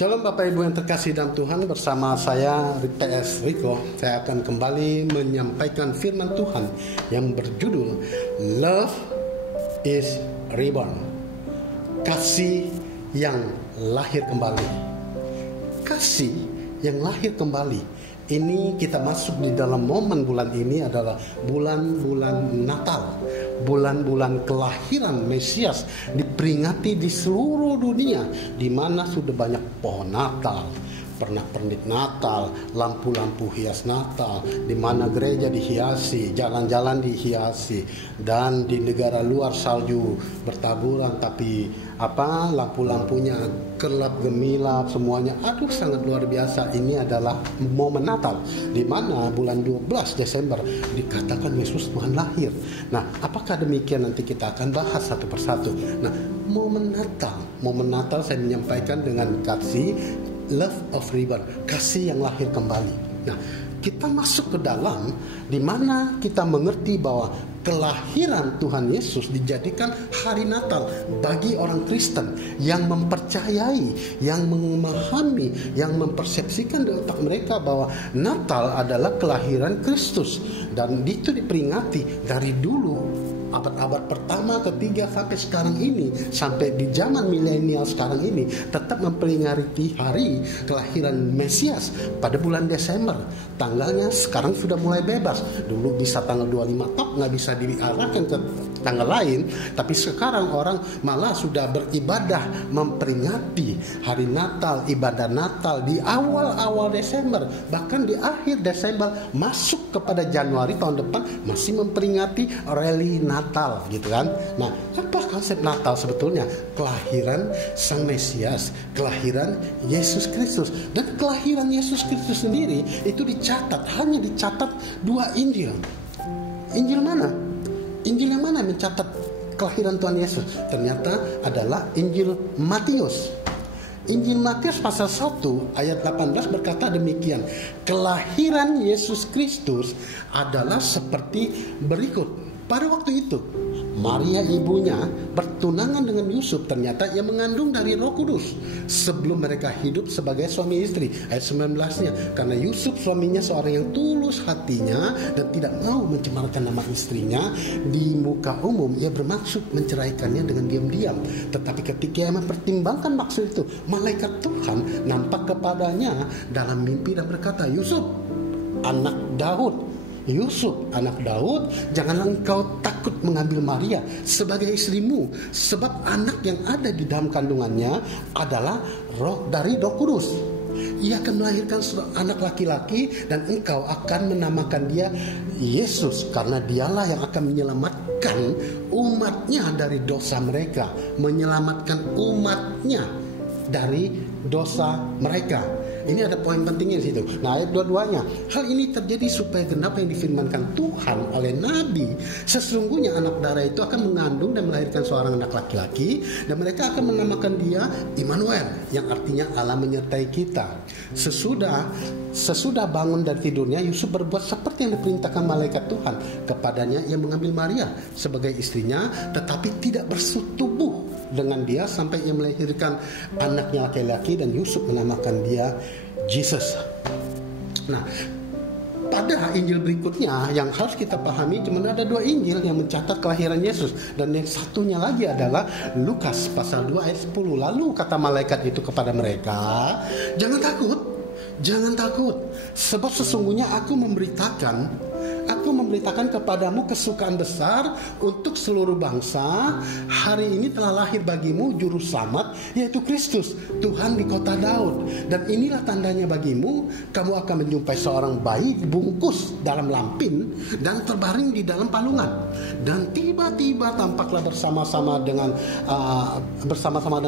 Shalom Bapak Ibu yang terkasih dalam Tuhan, bersama saya PS Rico. Saya akan kembali menyampaikan firman Tuhan yang berjudul Love is Reborn. Kasih yang lahir kembali. Kasih yang lahir kembali. Ini kita masuk di dalam momen bulan ini adalah bulan-bulan Natal, bulan-bulan kelahiran Mesias, diperingati di seluruh dunia, di mana sudah banyak pohon Natal, pernak-pernik Natal, lampu-lampu hias Natal, di mana gereja dihiasi, jalan-jalan dihiasi, dan di negara luar salju bertaburan, tapi lampu-lampunya gelap gemilap semuanya. Aduh, sangat luar biasa. Ini adalah momen Natal, di mana bulan 12 Desember dikatakan Yesus Tuhan lahir. Nah, apakah demikian? Nanti kita akan bahas satu persatu. Nah, momen Natal saya menyampaikan dengan kasih, love of reborn, kasih yang lahir kembali. Nah, kita masuk ke dalam di mana kita mengerti bahwa kelahiran Tuhan Yesus dijadikan hari Natal bagi orang Kristen yang mempercayai, yang memahami, yang mempersepsikan di otak mereka bahwa Natal adalah kelahiran Kristus, dan itu diperingati dari dulu abad-abad pertama, ketiga sampai sekarang ini, sampai di zaman milenial sekarang ini, tetap memperingati hari kelahiran Mesias pada bulan Desember. Tanggalnya sekarang sudah mulai bebas. Dulu bisa tanggal 25 top, nggak bisa diarahkan ke tanggal lain, tapi sekarang orang malah sudah beribadah memperingati hari Natal, ibadah Natal di awal-awal Desember, bahkan di akhir Desember masuk kepada Januari tahun depan masih memperingati rally Natal, gitu kan. Nah, apa konsep Natal sebetulnya? Kelahiran Sang Mesias, kelahiran Yesus Kristus. Dan kelahiran Yesus Kristus sendiri itu hanya dicatat dua Injil. Injil mana? Injil yang mana mencatat kelahiran Tuhan Yesus? Ternyata adalah Injil Matius. Injil Matius pasal 1 ayat 18 berkata demikian. Kelahiran Yesus Kristus adalah seperti berikut. Pada waktu itu Maria ibunya bertunangan dengan Yusuf, ternyata ia mengandung dari Roh Kudus sebelum mereka hidup sebagai suami istri. Ayat 19-nya, karena Yusuf suaminya seorang yang tulus hatinya dan tidak mau mencemarkan nama istrinya di muka umum, ia bermaksud menceraikannya dengan diam-diam. Tetapi ketika ia mempertimbangkan maksud itu, malaikat Tuhan nampak kepadanya dalam mimpi dan berkata, Yusuf, anak Daud, janganlah engkau takut mengambil Maria sebagai istrimu, sebab anak yang ada di dalam kandungannya adalah dari Roh Kudus. Ia akan melahirkan anak laki-laki dan engkau akan menamakan dia Yesus, karena dialah yang akan menyelamatkan umatnya dari dosa mereka, menyelamatkan umatnya dari dosa mereka. Ini ada poin pentingnya di situ. Nah, ayat 22-nya, hal ini terjadi supaya genap yang difirmankan Tuhan oleh Nabi. Sesungguhnya anak darah itu akan mengandung dan melahirkan seorang anak laki-laki, dan mereka akan menamakan dia Immanuel, yang artinya Allah menyertai kita. Sesudah bangun dari tidurnya, Yusuf berbuat seperti yang diperintahkan malaikat Tuhan kepadanya. Ia mengambil Maria sebagai istrinya, tetapi tidak bersetubuh dengan dia sampai ia melahirkan anaknya laki-laki, dan Yusuf menamakan dia Jesus. Nah, pada Injil berikutnya yang harus kita pahami, cuma ada dua Injil yang mencatat kelahiran Yesus, dan yang satunya lagi adalah Lukas pasal 2 ayat 10. Lalu kata malaikat itu kepada mereka, jangan takut, sebab sesungguhnya aku memberitakan kepadamu kesukaan besar untuk seluruh bangsa. Hari ini telah lahir bagimu juru selamat, yaitu Kristus, Tuhan di kota Daud. Dan inilah tandanya bagimu, kamu akan menjumpai seorang bayi dibungkus dalam lampin dan terbaring di dalam palungan. Dan tiba-tiba tampaklah bersama-sama dengan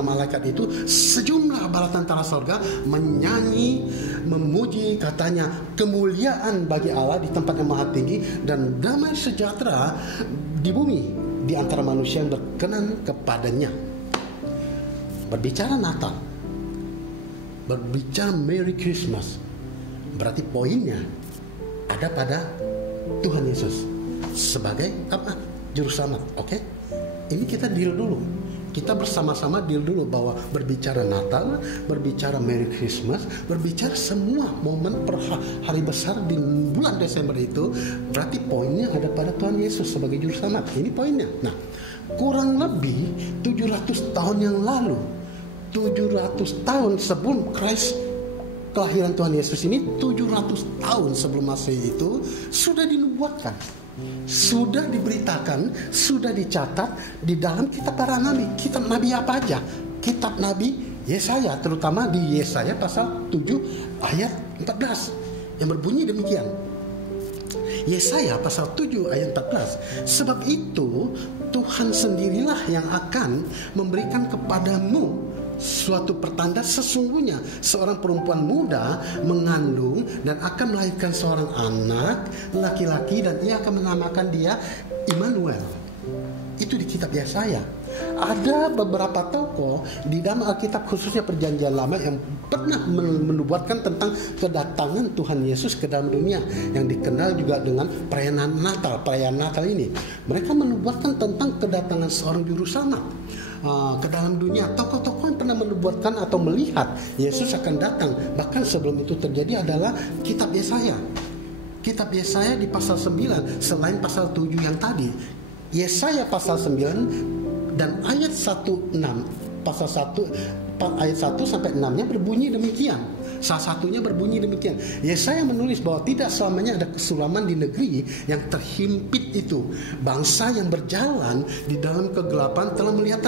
malaikat itu sejumlah bala tentara surga menyanyi, memuji, katanya, kemuliaan bagi Allah di tempat yang maha tinggi, dan damai sejahtera di bumi di antara manusia yang berkenan kepadanya. Berbicara Natal, berbicara Merry Christmas, berarti poinnya ada pada Tuhan Yesus sebagai apa? Juru selamat. Oke? Ini kita deal dulu. Kita bersama-sama deal dulu bahwa berbicara Natal, berbicara Merry Christmas, berbicara semua momen per hari besar di bulan Desember itu, berarti poinnya ada pada Tuhan Yesus sebagai juru selamat. Ini poinnya. Nah, kurang lebih 700 tahun yang lalu, 700 tahun sebelum Christ, kelahiran Tuhan Yesus ini, 700 tahun sebelum Masehi itu sudah dinubuatkan, sudah diberitakan, sudah dicatat di dalam kitab para nabi. Kitab nabi apa aja? Kitab nabi Yesaya, terutama di Yesaya pasal 7 ayat 14 yang berbunyi demikian. Yesaya pasal 7 ayat 14. Sebab itu Tuhan sendirilah yang akan memberikan kepadamu suatu pertanda, sesungguhnya seorang perempuan muda mengandung dan akan melahirkan seorang anak laki-laki, dan ia akan menamakan dia Immanuel. Itu di kitab Yesaya. Ada beberapa tokoh di dalam Alkitab, khususnya Perjanjian Lama, yang pernah menubuatkan tentang kedatangan Tuhan Yesus ke dalam dunia, yang dikenal juga dengan perayaan Natal. Perayaan Natal ini mereka menubuatkan tentang kedatangan seorang juru selamat ke dalam dunia. Tokoh-tokoh yang pernah menubuatkan atau melihat Yesus akan datang, bahkan sebelum itu terjadi, adalah kitab Yesaya. Kitab Yesaya di pasal 9, selain pasal 7 yang tadi, Yesaya pasal 9 dan ayat 1-6, pasal 1 ayat 1 sampai 6-nya berbunyi demikian. Salah satunya berbunyi demikian. Yesaya menulis bahwa tidak selamanya ada kesulaman di negeri yang terhimpit itu. Bangsa yang berjalan di dalam kegelapan telah melihat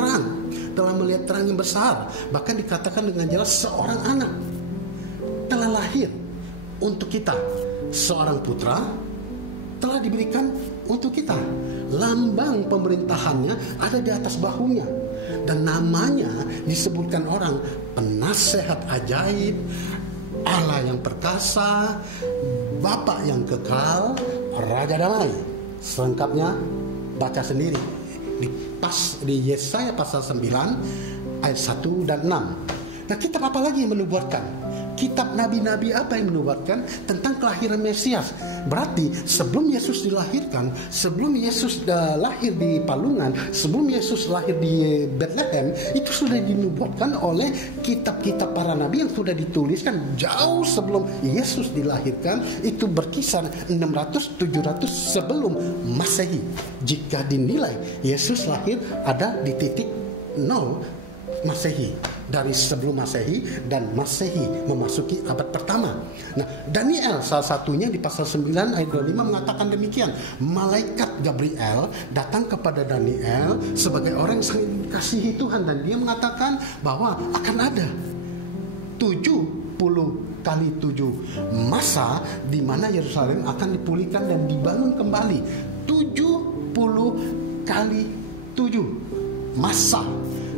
terang yang besar. Bahkan dikatakan dengan jelas, seorang anak telah lahir untuk kita, seorang putra telah diberikan untuk kita. Lambang pemerintahannya ada di atas bahunya, dan namanya disebutkan orang Penasehat Ajaib, Allah yang perkasa, Bapa yang kekal, Raja Damai. Selengkapnya baca sendiri di Yesaya pasal 9 ayat 1 dan 6. Nah, kitab apa lagi yang menubuatkan? Kitab nabi-nabi apa yang menubuatkan tentang kelahiran Mesias? Berarti sebelum Yesus dilahirkan, sebelum Yesus lahir di palungan, sebelum Yesus lahir di Bethlehem, itu sudah dinubuatkan oleh kitab-kitab para nabi yang sudah dituliskan jauh sebelum Yesus dilahirkan. Itu berkisar 600-700 sebelum Masehi. Jika dinilai Yesus lahir ada di titik 0 Masehi, dari sebelum Masehi dan Masehi memasuki abad pertama. Nah, Daniel salah satunya di pasal 9 ayat 25 mengatakan demikian. Malaikat Gabriel datang kepada Daniel sebagai orang yang sangat dikasihi Tuhan, dan dia mengatakan bahwa akan ada 70 kali 7 masa di mana Yerusalem akan dipulihkan dan dibangun kembali. 70 kali 7 masa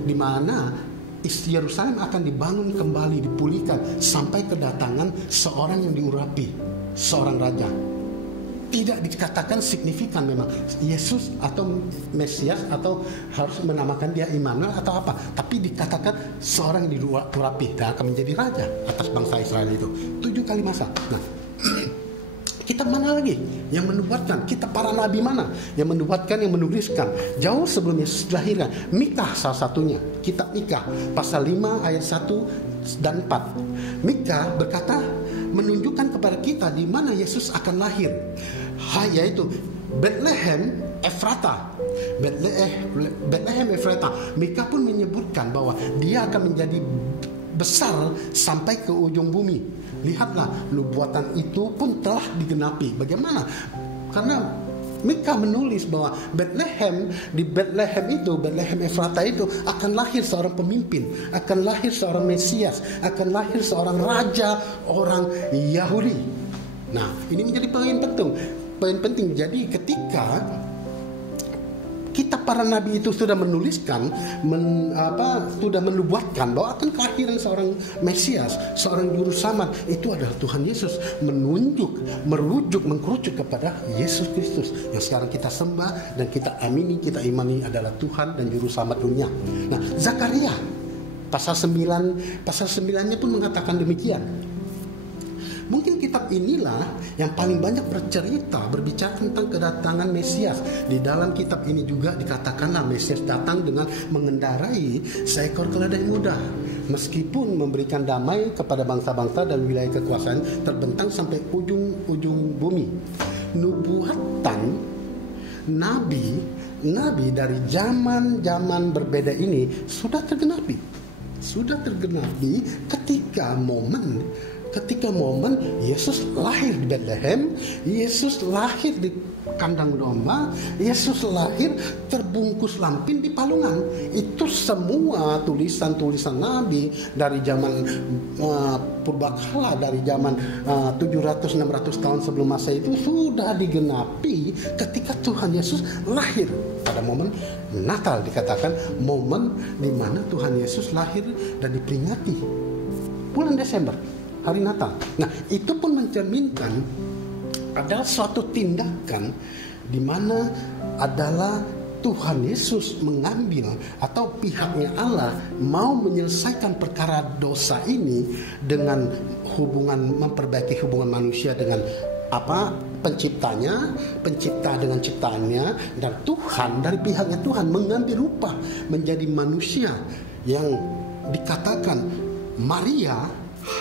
di mana Yerusalem akan dibangun kembali, dipulihkan sampai kedatangan seorang yang diurapi, seorang raja. Tidak dikatakan signifikan memang Yesus atau Mesias atau harus menamakan dia Immanuel atau apa, tapi dikatakan seorang yang diurapi dan akan menjadi raja atas bangsa Israel itu. 7 kali masa. Nah, kitab mana lagi yang menubuatkan? Kitab para nabi mana yang menubuatkan, yang menuliskan jauh sebelum Yesus dilahirkan? Mika salah satunya. Kitab Mika pasal 5 ayat 1 dan 4. Mika berkata, menunjukkan kepada kita di mana Yesus akan lahir, yaitu Bethlehem Efrata. Bethlehem Efrata. Mika pun menyebutkan bahwa dia akan menjadi besar sampai ke ujung bumi. Lihatlah, nubuatan itu pun telah digenapi. Bagaimana? Karena Mika menulis bahwa di Bethlehem Efrata itu akan lahir seorang pemimpin, akan lahir seorang Mesias, akan lahir seorang raja orang Yahudi. Nah, ini menjadi poin penting. Jadi ketika kitab para nabi itu sudah menuliskan, sudah menubuatkan bahwa akan kelahiran seorang Mesias, seorang juru selamat, itu adalah Tuhan Yesus, mengkerucut kepada Yesus Kristus yang sekarang kita sembah dan kita amini, kita imani adalah Tuhan dan juru selamat dunia. Nah, Zakaria pasal 9-nya pun mengatakan demikian. Mungkin kita kitab inilah yang paling banyak berbicara tentang kedatangan Mesias. Di dalam kitab ini juga dikatakanlah Mesias datang dengan mengendarai seekor keledai muda. Meskipun memberikan damai kepada bangsa-bangsa dan wilayah kekuasaan terbentang sampai ujung bumi. Nubuatan nabi dari zaman berbeda ini sudah tergenapi ketika momen Yesus lahir di Bethlehem, Yesus lahir di kandang domba, Yesus lahir terbungkus lampin di palungan. Itu semua tulisan-tulisan Nabi dari zaman purbakala, dari zaman 700-600 tahun sebelum Masehi itu sudah digenapi ketika Tuhan Yesus lahir. Pada momen Natal dikatakan momen di mana Tuhan Yesus lahir dan diperingati bulan Desember, hari Natal. Nah, itu pun mencerminkan adalah suatu tindakan di mana adalah Tuhan Yesus mengambil atau pihaknya Allah mau menyelesaikan perkara dosa ini dengan memperbaiki hubungan manusia dengan pencipta dengan ciptaannya, dan Tuhan dari pihaknya Tuhan mengambil rupa menjadi manusia yang dikatakan Maria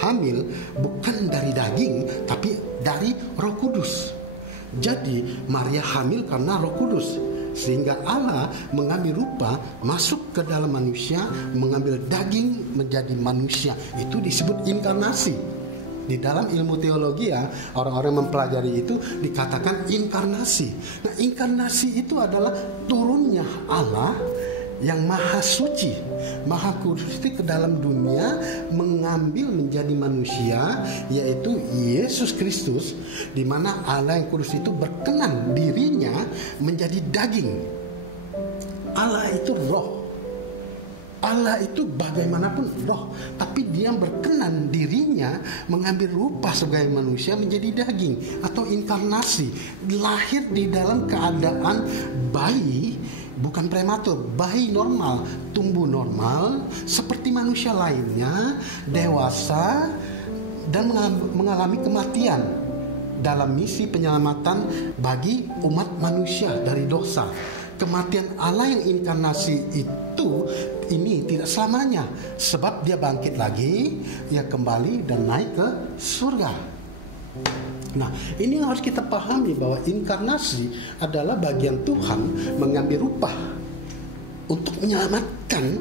hamil bukan dari daging tapi dari Roh Kudus. Jadi Maria hamil karena Roh Kudus, sehingga Allah mengambil rupa masuk ke dalam manusia, mengambil daging menjadi manusia. Itu disebut inkarnasi. Di dalam ilmu teologi orang-orang mempelajari itu dikatakan inkarnasi. Nah, inkarnasi itu adalah turunnya Allah yang maha suci, maha kudus ke dalam dunia, mengambil menjadi manusia, yaitu Yesus Kristus, di mana Allah yang kudus itu berkenan dirinya menjadi daging. Allah itu roh. Allah itu bagaimanapun roh, tapi dia berkenan dirinya mengambil rupa sebagai manusia menjadi daging atau inkarnasi. Lahir di dalam keadaan bayi, bukan prematur, bayi normal, tumbuh normal seperti manusia lainnya, dewasa dan mengalami kematian dalam misi penyelamatan bagi umat manusia dari dosa. Kematian Allah yang inkarnasi ini tidak selamanya, sebab dia bangkit lagi, dia kembali dan naik ke surga. Nah, ini yang harus kita pahami, bahwa inkarnasi adalah bagian Tuhan mengambil rupa untuk menyelamatkan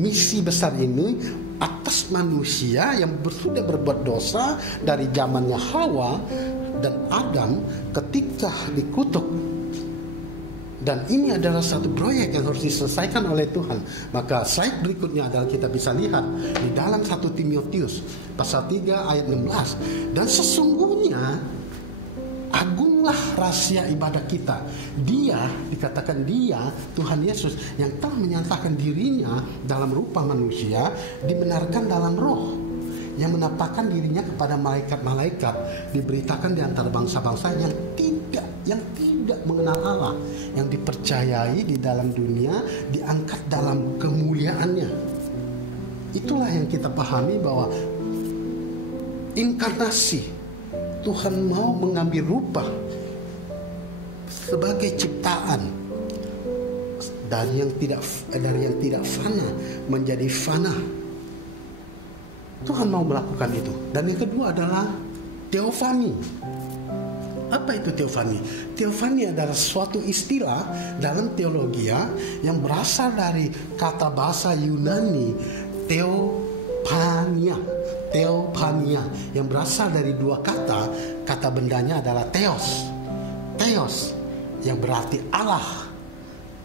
misi besar ini atas manusia yang sudah berbuat dosa dari zamannya Hawa dan Adam ketika dikutuk. Dan ini adalah satu proyek yang harus diselesaikan oleh Tuhan. Maka slide berikutnya adalah kita bisa lihat di dalam 1 Timotius pasal 3 ayat 16. Dan sesungguhnya agunglah rahasia ibadah kita. Dikatakan dia, Tuhan Yesus, yang telah menyatakan dirinya dalam rupa manusia, dibenarkan dalam roh, yang menampakkan dirinya kepada malaikat-malaikat, diberitakan di antara bangsa-bangsa yang tidak mengenal Allah, yang dipercayai di dalam dunia, diangkat dalam kemuliaannya. Itulah yang kita pahami, bahwa inkarnasi, Tuhan mau mengambil rupa sebagai ciptaan dari yang tidak fana menjadi fana. Tuhan mau melakukan itu. Dan yang kedua adalah teofani. Apa itu teofani? Teofani adalah suatu istilah dalam teologi yang berasal dari kata bahasa Yunani teopania, yang berasal dari dua kata bendanya adalah theos yang berarti Allah.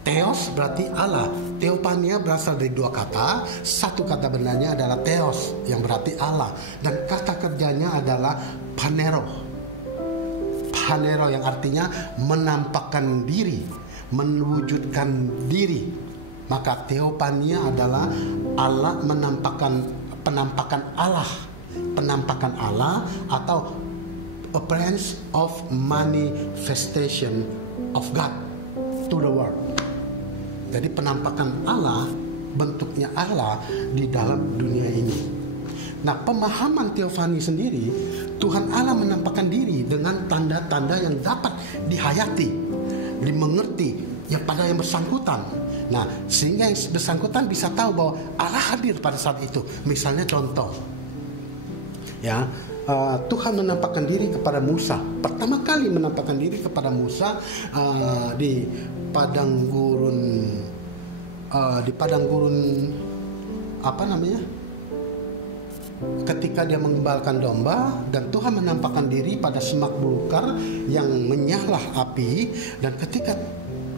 Theos berarti Allah. Teopania berasal dari dua kata. Satu kata bendanya adalah theos yang berarti Allah, dan kata kerjanya adalah panero yang artinya menampakkan diri, menwujudkan diri. Maka teopania adalah Allah penampakan Allah atau appearance of manifestation of God to the world. Jadi penampakan Allah, bentuknya Allah di dalam dunia ini. Nah, pemahaman teofani sendiri, Tuhan Allah dengan tanda-tanda yang dapat dihayati, dimengerti ya pada yang bersangkutan. Nah, sehingga yang bersangkutan bisa tahu bahwa Allah hadir pada saat itu. Misalnya contoh, ya, Tuhan menampakkan diri kepada Musa. Pertama kali menampakkan diri kepada Musa di padang gurun, apa namanya? Ketika dia menggembalkan domba, dan Tuhan menampakkan diri pada semak belukar yang menyala api, dan ketika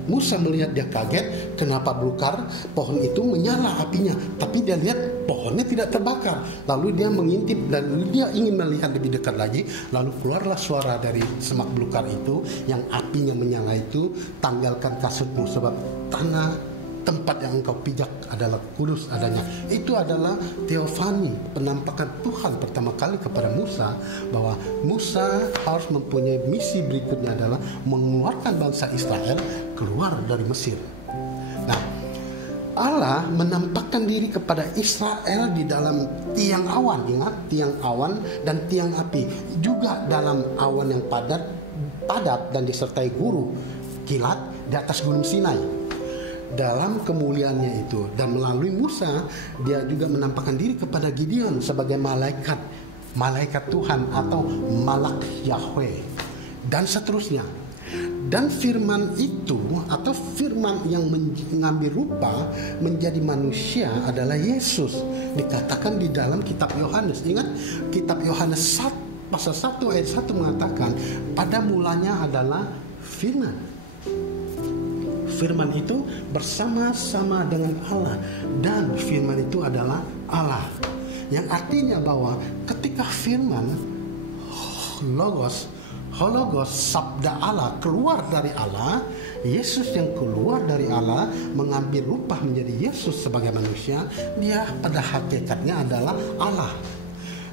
Musa melihat, dia kaget kenapa belukar pohon itu menyala apinya, tapi dia lihat pohonnya tidak terbakar. Lalu dia mengintip dan dia ingin melihat lebih dekat lagi. Lalu keluarlah suara dari semak belukar itu yang apinya menyala itu, tanggalkan kasutmu sebab tanah tempat yang engkau pijak adalah kudus adanya. Itu adalah teofani, penampakan Tuhan pertama kali kepada Musa, bahwa Musa harus mempunyai misi berikutnya adalah mengeluarkan bangsa Israel keluar dari Mesir. Nah, Allah menampakkan diri kepada Israel di dalam tiang awan, ingat, tiang awan dan tiang api, juga dalam awan yang padat dan disertai guru kilat di atas gunung Sinai. Dalam kemuliaannya itu, dan melalui Musa dia juga menampakkan diri kepada Gideon sebagai malaikat Tuhan atau malak Yahweh, dan seterusnya. Dan firman itu atau firman yang mengambil rupa menjadi manusia adalah Yesus. Dikatakan di dalam kitab Yohanes. Ingat, kitab Yohanes 1 pasal 1 ayat 1 mengatakan, pada mulanya adalah firman. Firman itu bersama-sama dengan Allah, dan firman itu adalah Allah. Yang artinya bahwa ketika firman Hologos, sabda Allah keluar dari Allah, Yesus yang keluar dari Allah mengambil rupa menjadi Yesus sebagai manusia, dia pada hakikatnya adalah Allah.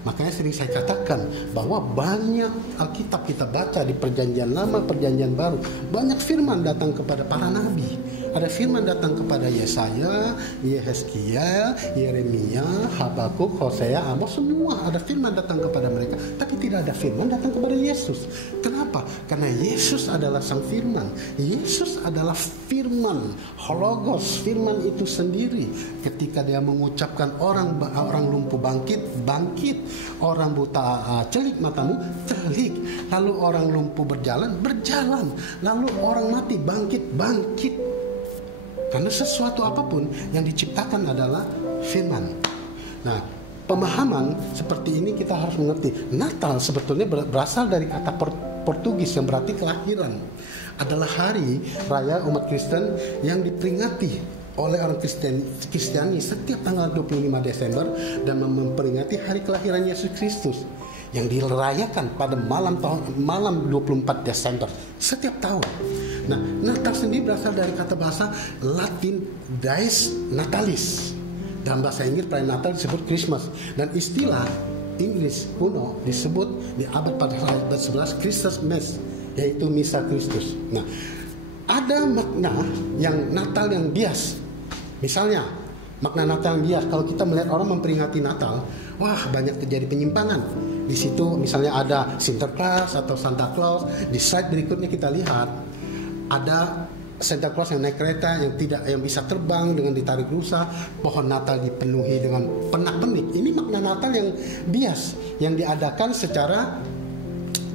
Makanya sering saya katakan bahwa banyak Alkitab kita baca di Perjanjian Lama, Perjanjian Baru, banyak firman datang kepada para nabi. Ada firman datang kepada Yesaya, Yehezkiel, Yeremia, Habakuk, Hosea, Amos, semua ada firman datang kepada mereka. Tapi tidak ada firman datang kepada Yesus. Kenapa? Karena Yesus adalah sang firman. Yesus adalah firman, hologos, firman itu sendiri. Ketika dia mengucapkan orang lumpuh bangkit, orang buta celik matamu, celik. Lalu orang lumpuh berjalan, lalu orang mati bangkit. Karena sesuatu apapun yang diciptakan adalah firman. Nah, pemahaman seperti ini kita harus mengerti. Natal sebetulnya berasal dari kata Portugis yang berarti kelahiran. Adalah hari raya umat Kristen yang diperingati oleh orang Kristiani setiap tanggal 25 Desember dan memperingati hari kelahiran Yesus Kristus yang dirayakan pada malam 24 Desember setiap tahun. Nah, Natal sendiri berasal dari kata bahasa Latin Dies Natalis. Dalam bahasa Inggris perayaan Natal disebut Christmas, dan istilah Inggris kuno disebut di abad pada 11 Christus Mass, yaitu misa Kristus. Nah, ada makna yang Natal yang bias. Misalnya, makna Natal yang bias, kalau kita melihat orang memperingati Natal, wah banyak terjadi penyimpangan. Di situ misalnya ada Sinterklas atau Santa Claus. Di slide berikutnya kita lihat ada Santa Claus yang naik kereta yang bisa terbang dengan ditarik rusa. Pohon Natal dipenuhi dengan pernak-pernik. Ini makna Natal yang bias, yang diadakan secara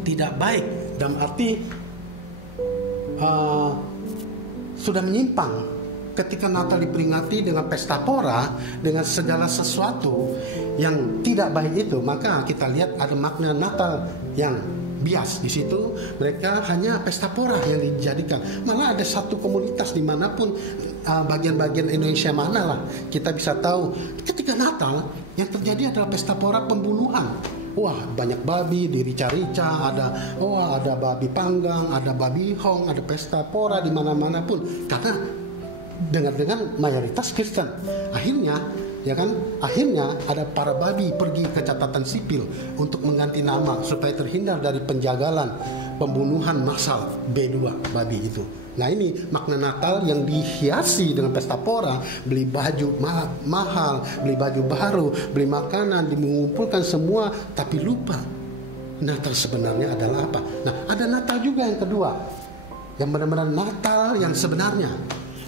tidak baik, dalam arti sudah menyimpang. Ketika Natal diperingati dengan pesta pora, dengan segala sesuatu yang tidak baik itu, maka kita lihat ada makna Natal yang bias. Di situ mereka hanya pesta pora yang dijadikan. Malah ada satu komunitas dimanapun bagian-bagian Indonesia mana lah, kita bisa tahu ketika Natal yang terjadi adalah pesta pora pembunuhan. Wah, banyak babi dirica-rica, ada babi panggang, ada babi hong, ada pesta pora di mana-mana pun. Karena dengan mayoritas Kristen, akhirnya ada para babi pergi ke catatan sipil untuk mengganti nama supaya terhindar dari penjagalan pembunuhan massal B2 babi itu. Nah, ini makna Natal yang dihiasi dengan pesta pora, beli baju mahal, beli baju baru, beli makanan, mengumpulkan semua, tapi lupa Natal sebenarnya adalah apa? Nah, ada Natal juga yang kedua, yang benar-benar Natal yang sebenarnya.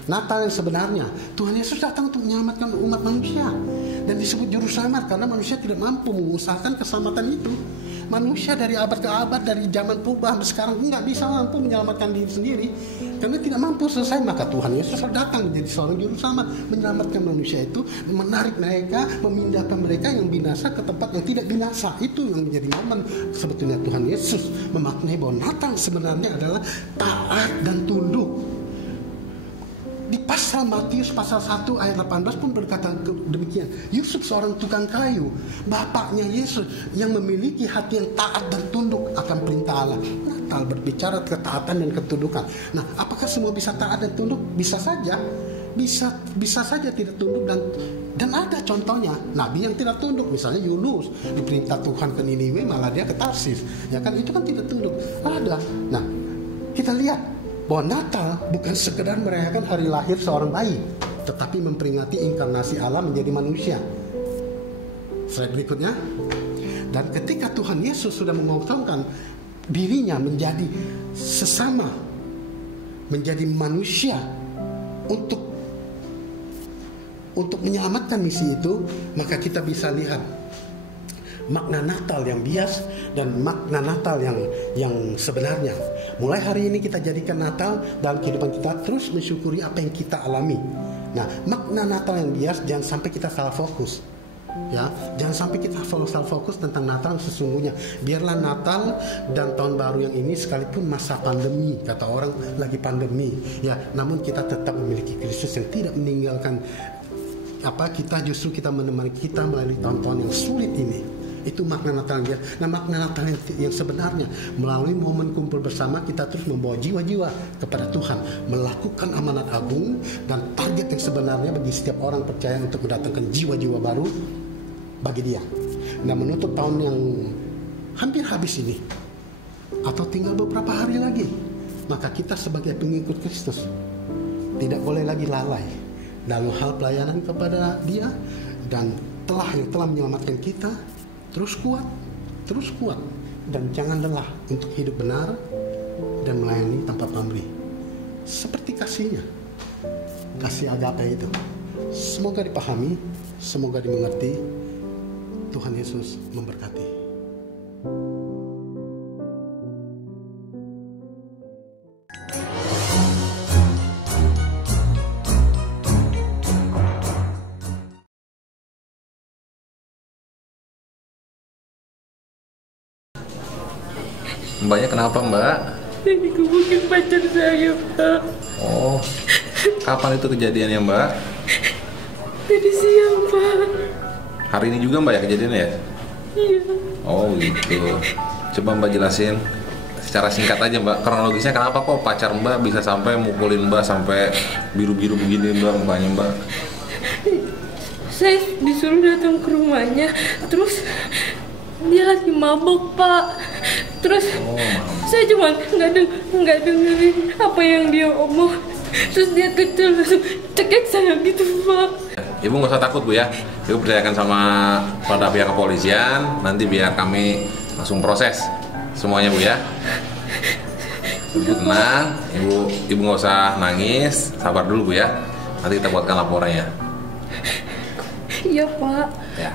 Natal yang sebenarnya, Tuhan Yesus datang untuk menyelamatkan umat manusia. Dan disebut juru selamat karena manusia tidak mampu mengusahakan keselamatan itu. Manusia dari abad ke abad, dari zaman purba sampai sekarang nggak bisa mampu menyelamatkan diri sendiri. Karena tidak mampu selesai, maka Tuhan Yesus datang menjadi seorang juru selamat, menyelamatkan manusia itu, menarik mereka, memindahkan mereka yang binasa ke tempat yang tidak binasa. Itu yang menjadi momen sebetulnya Tuhan Yesus memaknai bahwa Natal sebenarnya adalah taat dan tunduk. Di pasal Matius pasal 1 ayat 18 pun berkata demikian. Yusuf seorang tukang kayu, bapaknya Yesus yang memiliki hati yang taat dan tunduk akan perintah Allah. Natal berbicara ketaatan dan ketundukan. Nah, apakah semua bisa taat dan tunduk? Bisa saja. Bisa saja tidak tunduk, dan ada contohnya nabi yang tidak tunduk. Misalnya Yunus diperintah Tuhan ke Niniwe, malah dia ke Tarsis. Ya kan, itu kan tidak tunduk. Ada. Nah, kita lihat bahwa Natal bukan sekedar merayakan hari lahir seorang bayi, tetapi memperingati inkarnasi Allah menjadi manusia. Slide berikutnya. Dan ketika Tuhan Yesus sudah memotongkan dirinya menjadi sesama, menjadi manusia untuk menyelamatkan misi itu, maka kita bisa lihat makna Natal yang bias dan makna Natal yang sebenarnya. Mulai hari ini kita jadikan Natal dalam kehidupan kita, terus mensyukuri apa yang kita alami. Nah, makna Natal yang bias, jangan sampai kita salah fokus. Ya, jangan sampai kita salah fokus tentang Natal yang sesungguhnya. Biarlah Natal dan tahun baru yang ini sekalipun masa pandemi, kata orang lagi pandemi, ya, namun kita tetap memiliki Kristus yang tidak meninggalkan justru kita menemani kita melalui tahun-tahun yang sulit ini. Itu makna Natal dia. Nah, makna Natal yang sebenarnya, melalui momen kumpul bersama kita terus membawa jiwa-jiwa kepada Tuhan, melakukan amanat agung dan target yang sebenarnya bagi setiap orang percaya untuk mendatangkan jiwa-jiwa baru bagi dia. Nah, menutup tahun yang hampir habis ini, atau tinggal beberapa hari lagi, maka kita sebagai pengikut Kristus tidak boleh lagi lalai dalam hal pelayanan kepada Dia, dan yang telah menyelamatkan kita. Terus kuat, dan jangan lelah untuk hidup benar dan melayani tanpa pamrih, seperti kasih agape itu. Semoga dipahami, semoga dimengerti. Tuhan Yesus memberkati. Mbaknya kenapa, Mbak? Dikebukin pacar saya, Pak. Oh, kapan itu kejadiannya, Mbak? Tadi siang, Pak. Hari ini juga, Mbak, ya kejadiannya ya? Iya. Oh gitu. Coba Mbak jelasin secara singkat aja, Mbak, kronologisnya kenapa kok pacar Mbak bisa sampai mukulin Mbak sampai biru-biru begini, Mbak, mukanya Mbak? Saya disuruh datang ke rumahnya, terus dia lagi mabok, Pak. Terus saya cuma nggak dengerin apa yang dia omong. Terus dia kecil langsung cekek saya gitu, Pak. Ibu nggak usah takut, Bu, ya. Ibu percayakan sama pada pihak kepolisian. Nanti biar kami langsung proses semuanya, Bu, ya. Ibu tenang, ibu nggak usah nangis, sabar dulu, Bu, ya. Nanti kita buatkan laporannya. Iya, Pak. Ya,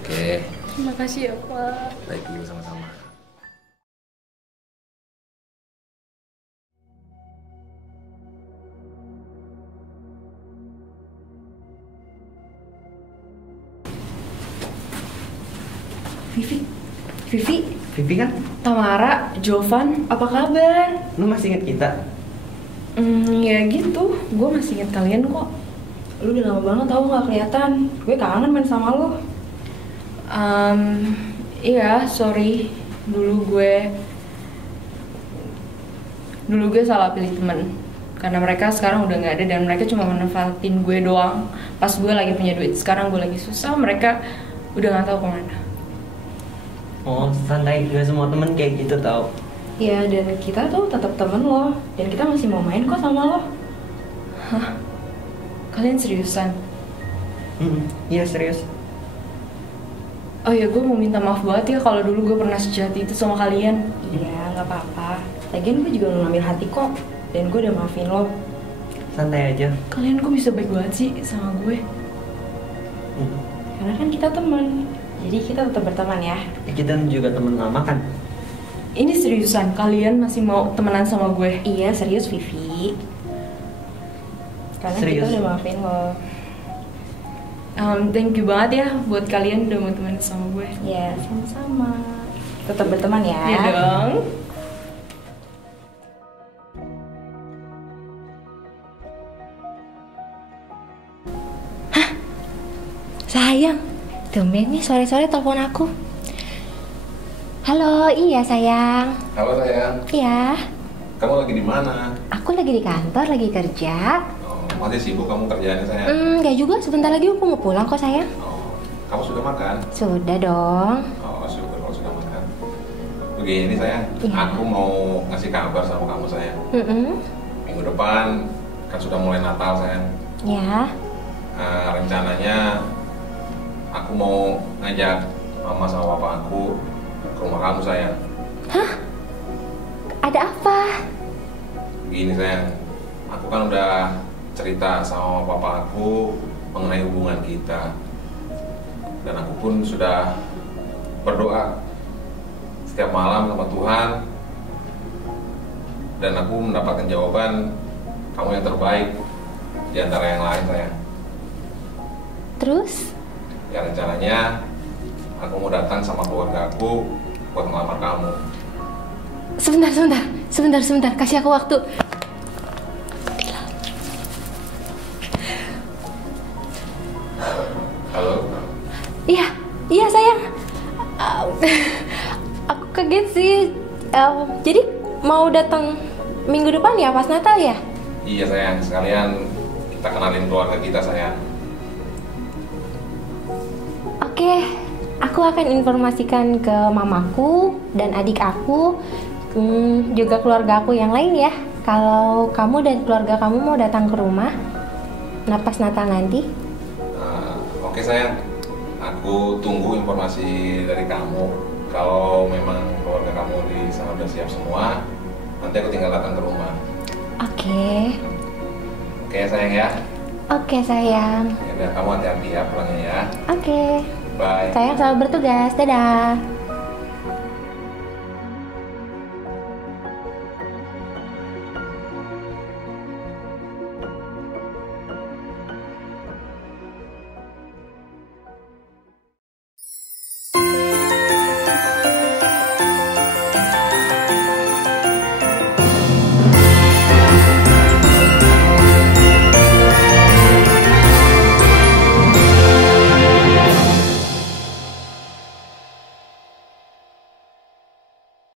oke. Terima kasih ya, Pak. Baik, Ibu, sama-sama. Vivi kan? Tamara, Jovan, apa kabar? Lu masih inget kita? Ya gitu, gue masih inget kalian kok. Lu udah lama banget tau gak kelihatan. Gue kangen main sama lu. Iya, sorry. Dulu gue salah pilih temen. Karena mereka sekarang udah gak ada dan mereka cuma manfaatin gue doang. Pas gue lagi punya duit, sekarang gue lagi susah, mereka udah gak tahu kemana. Oh, santai, gak semua temen kayak gitu tau. Ya, dan kita tuh tetap temen lo. Dan kita masih mau main kok sama lo. Hah? Kalian seriusan? Iya, serius. Oh ya, gue mau minta maaf banget ya kalau dulu gue pernah sejahat itu sama kalian. Iya, nggak apa-apa. Lagian gue juga ngambil hati kok. Dan gue udah maafin lo. Santai aja. Kalian kok bisa baik banget sih sama gue? Karena kan kita teman. Jadi kita tetap berteman ya. Kita juga temen lama kan? Ini seriusan, kalian masih mau temenan sama gue? Iya, serius Vivi. Karena Serius? kita udah maafin lo. Thank you banget ya buat kalian udah mau temenan sama gue. Ya, sama-sama. Tetap berteman ya. Iya dong. Sayang, tumben nih sore-sore telepon aku. Halo, iya sayang. Halo sayang, Iya, kamu lagi di mana? aku lagi di kantor, lagi kerja. Oh, masih sibuk kamu kerjaannya sayang? Nggak juga, sebentar lagi aku mau pulang kok sayang. Oh, kamu sudah makan? Sudah dong. Oh, syukur kalau sudah makan. Begini sayang, Iya. aku mau ngasih kabar sama kamu sayang. Mm-mm. Minggu depan kan sudah mulai Natal sayang. Ya, Rencananya aku mau ngajak mama sama papa aku ke rumah kamu sayang. ada apa? Begini sayang, aku kan udah cerita sama papa aku mengenai hubungan kita. Dan aku pun sudah berdoa setiap malam sama Tuhan. Dan aku mendapatkan jawaban kamu yang terbaik di antara yang lain sayang. Terus? Ya rencananya aku mau datang sama keluarga aku buat melamar kamu. Sebentar, kasih aku waktu. Halo? Iya sayang. Aku kaget sih. Jadi mau datang minggu depan ya, pas Natal ya? Iya sayang, sekalian kita kenalin keluarga kita sayang. Oke, aku akan informasikan ke mamaku dan adik aku, juga keluarga aku yang lain ya. Kalau kamu dan keluarga kamu mau datang ke rumah, pas Natal nanti. Oke sayang, aku tunggu informasi dari kamu. Kalau memang keluarga kamu di sana udah siap semua, nanti aku tinggal datang ke rumah. Oke. Oke sayang ya. Oke sayang. Ya udah, kamu hati-hati ya pulangnya ya. Oke. Bye. Sayang selalu bertugas. Dadah.